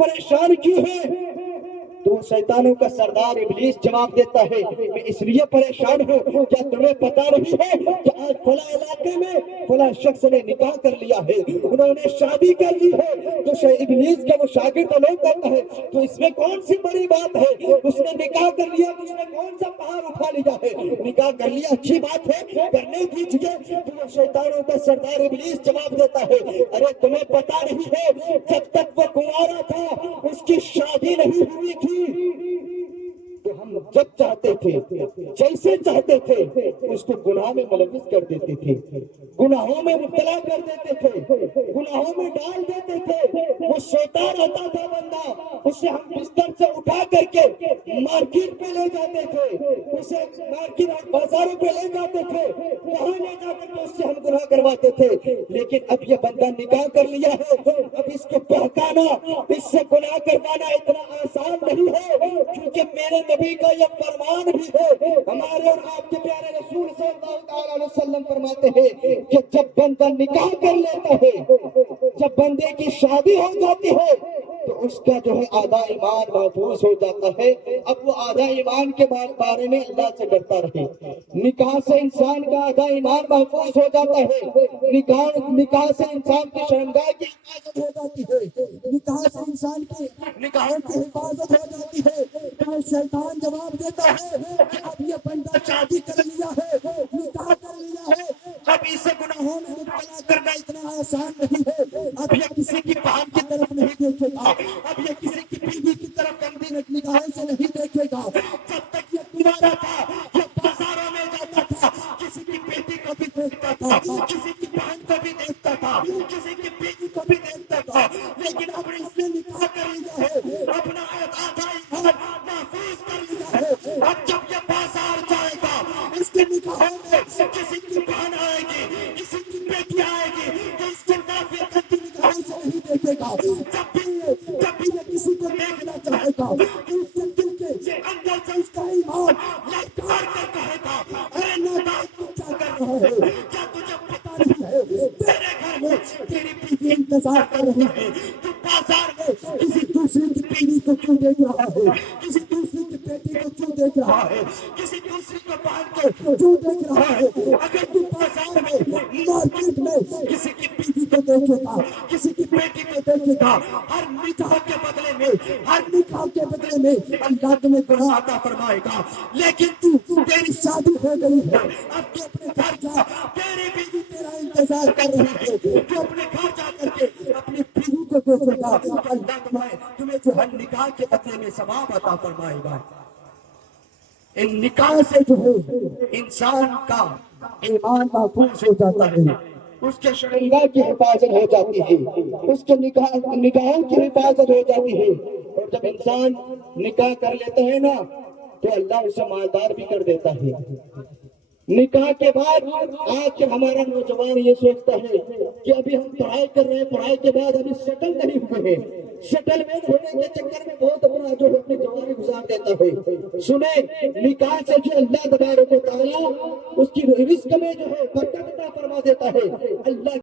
پریشان کیوں ہے؟ تو شیطانوں کا سردار ابلیس جواب دیتا ہے میں اس لیے پریشان ہوں، کیا تمہیں پتا نہیں ہے کہ آج فلاں علاقے میں فلاں شخص نے نکاح کر لیا ہے، انہوں نے شادی کر لی ہے، تو ابلیس کا وہ شاگرد لوگ کہتا ہے تو اس میں کون سی بڑی بات ہے، اس نے نکاح کر لیا، اس نے کون سا پہاڑ اٹھا لیا ہے، نکاح کر لیا اچھی بات ہے، کرنے دیجیے۔ تو وہ شیطانوں کا سردار ابلیس جواب دیتا ہے ارے تمہیں پتا نہیں ہے جب تک وہ کنوارا تھا اس کی شادی نہیں ہوئی تھی، تو ہم جب چاہتے تھے جیسے چاہتے تھے اس کو گناہ میں ملوث کر دیتے تھے، گناہوں میں مبتلا کر دیتے تھے، گناہوں میں ڈال دیتے تھے، وہ سوتا رہتا تھا بندہ، اسے ہم بستر سے اٹھا کر کے مارکیٹ پہ لے جاتے تھے، اسے مارکیٹ اور بازاروں پہ لے جاتے تھے، وہاں لے جا کر کے اس سے ہم گناہ کرواتے تھے، لیکن اب یہ بندہ نکاح کر لیا ہے، اب اس کو بہکانا، اس سے گناہ کروانا اتنا آسان نہیں ہے، کیونکہ میرے نبی کا یہ فرمان بھی ہے، ہمارے اور آپ کے پیارے رسول صلی اللہ علیہ وسلم فرماتے ہیں کہ جب بندہ نکاح کر لیتا ہے، جب بندے کی شادی ہو جاتی ہے تو اس کا جو ہے آدھا ایمان محفوظ ہو جاتا ہے۔ اب وہ آدھا ایمان کے بارے میں اللہ سے ڈرتا رہے، نکاح سے انسان کا آدھا ایمان محفوظ ہو جاتا ہے، نکاح سے انسان کی شرمگاہ کی حفاظت ہو جاتی ہے، نکاح سے انسان کی نکاحوں کی حفاظت ہو جاتی ہے۔ تو شیطان جواب دیتا ہے کہ اب یہ بندہ شادی کر لیا ہے، نکاح کر لیا ہے، اب اسے گناہوں میں مبتلا کرنا اتنا آسان نہیں ہے، اب یہ کسی کی بہن کی طرف نہیں دیکھے گا، اب یہ کسی کی بیوی کی طرف گندی نگاہوں سے نہیں دیکھے گا، جب تک یہ کنوارا تھا یہ بازاروں میں جاتا تھا، کسی کی بیٹی کو بھی دیکھتا تھا، کسی کی بہن کو بھی دیکھتا تھا، کسی کی بیوی کو بھی دیکھتا تھا، لیکن اب اس نے نکاح کر لیا ہے، اپنا آدھا ایمان محفوظ کر لیا ہے، اب جب یہ بازار جائے گا اس کے نکاحوں میں کسی کی بہن آئے گی، کسی کی بیٹی آئے گی تو اس کے نافرت کی نگاہوں سے نہیں دیکھے گا، جب بھی یہ کسی کو دیکھنا چاہے گا تو اس کے دل کے اندر سے اس کا ایمان للکار کر کہے گا ارے نادان تو کیا کر رہا ہے، کیا تجھے پتا نہیں ہے تیرے گھر میں تیری بیوی انتظار کر رہی ہے، تو بازار میں کسی دوسری کی بیوی کو کیوں دیکھ رہا ہے، کسی دوسری کی بیٹی کو کیوں دیکھ رہا ہے، کسی دوسری کو بہن کو کیوں دیکھ رہا ہے، اگر تو بازار میں مارکیٹ میں کسی کی بیوی کو دیکھے گا، کسی کی بیٹی کو دیکھے گا، ہر نکاح کے بدلے میں اللہ تمہیں گناہ عطا فرمائے گا، لیکن تیری شادی ہو گئی ہے، اب تو اپنے گھر جا، تیری بیوی تیرا انتظار کر رہی ہے، تو اپنے گھر جا کر کے اپنی بیوی کو دیکھے گا، اللہ تمہیں جو ہر نکاح کے بدلے میں ثواب عطا فرمائے گا۔ ان نکاح سے جو ہے انسان کا ایمان محفوظ ہو جاتا ہے، اس کے شرمگاہ کی حفاظت ہو جاتی ہے، اس کے نگاہوں کی حفاظت ہو جاتی ہے، اور جب انسان نکاح کر لیتا ہے نا تو اللہ اسے مالدار بھی کر دیتا ہے۔ نکاح کے بعد آج کے ہمارا نوجوان یہ سوچتا ہے کہ ابھی ہم پڑھائی کر رہے ہیں، پڑھائی کے بعد ابھی سیٹل نہیں ہوئے ہیں، سیٹلمنٹ ہونے کے چکر میں بہت اپنا جو اپنی جوانی گزار دیتا ہے۔ سنیں نکاح سے جو اللہ تبارک و تعالیٰ اس کی رزق میں جو ہے برکت عطا فرما دیتا ہے، اللہ